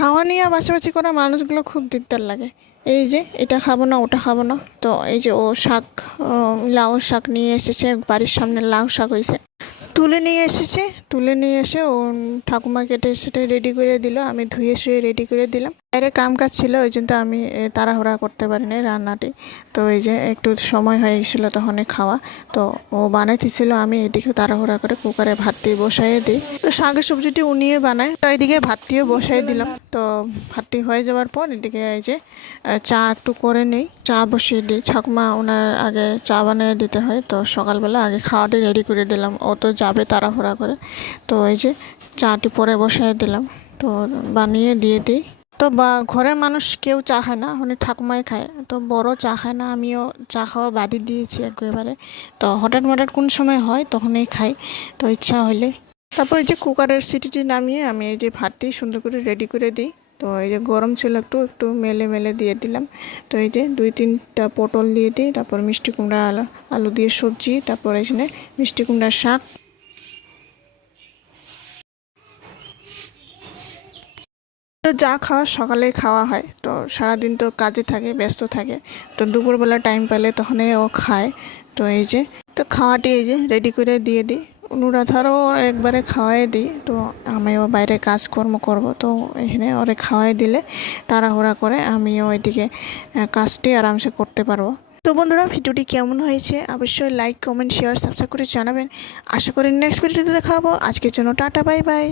খাওয়া নিয়ে বাছাবাছি করা মানুষগুলো খুব দিকদার লাগে। এই যে এটা খাবো না ওটা খাবো না, তো এই যে ও শাক, লাউ শাক নিয়ে এসেছে, বাড়ির সামনে লাউ শাক হয়েছে, তুলে নিয়ে এসেছে। তুলে নিয়ে এসে ও ঠাকুমা কেটে সেটা রেডি করে দিল, আমি ধুয়ে শুয়ে রেডি করে দিলাম। বাইরে কাম কাজ ছিল, ওই জন্য আমি তাড়াহুড়া করতে পারিনি রান্নাটি। তো এই যে একটু সময় হয়ে গেছিলো তখনই খাওয়া, তো ও বানাইতেছিল, আমি এদিকে তাড়াহুড়া করে কুকারে ভাত দিয়ে বসাইয়ে দিই। তো শাকের সবজিটি উনিয়ে বানায়, তো এইদিকে ভাতটিও বসাই দিলাম। তো ভাতটি হয়ে যাওয়ার পর এদিকে এই যে চা একটু করে নেই, চা বসিয়ে দিই। ঠাকুমা ওনার আগে চা বানিয়ে দিতে হয়, তো সকালবেলা আগে খাওয়াটি রেডি করে দিলাম, ও তো যাবে তাড়াহুড়া করে। তো এই যে চাটি পরে বসাই দিলাম, তো বানিয়ে দিয়ে দিই। তো বা ঘরের মানুষ কেউ চা খায় না, মানে ঠাকুমাই খায়, তো বড় চা খায় না, আমিও চা খাওয়া বাদই দিয়েছি একেবারে। তো হঠাৎ কোন সময় হয় তখনই খাই, তো ইচ্ছা হলে। তারপর এই যে কুকারের সিটিটি নামিয়ে আমি এই যে ভাতটি সুন্দর করে রেডি করে দিই। তো এই যে গরম ছিল, একটু একটু মেলে মেলে দিয়ে দিলাম। তো এই যে 2-3টা পটল দিয়ে দিই, তারপর মিষ্টি কুমড়া আলু দিয়ে সবজি, তারপর এখানে মিষ্টি কুমড়ার শাক। তো যা খাওয়া সকালে খাওয়া হয়, তো সারাদিন তো কাজে থাকে, ব্যস্ত থাকে, তো দুপুরবেলা টাইম পেলে তখনই ও খায়। তো এই যে তো খাওয়াটি এই যে রেডি করে দিয়ে দিই। অনুরাধারও একবারে খাওয়াই দিই, তো আমিও বাইরে কাজকর্ম করব, তো এখানে ওরে খাওয়াই দিলে তাড়াহুড়া করে আমিও এদিকে কাজটি আরামসে করতে পারবো। তো বন্ধুরা, ভিডিওটি কেমন হয়েছে অবশ্যই লাইক কমেন্ট শেয়ার সাবস্ক্রাইব করে জানাবেন। আশা করি নেক্সট ভিডিওতে দেখা হবো। আজকের জন্য টাটা, বাই বাই।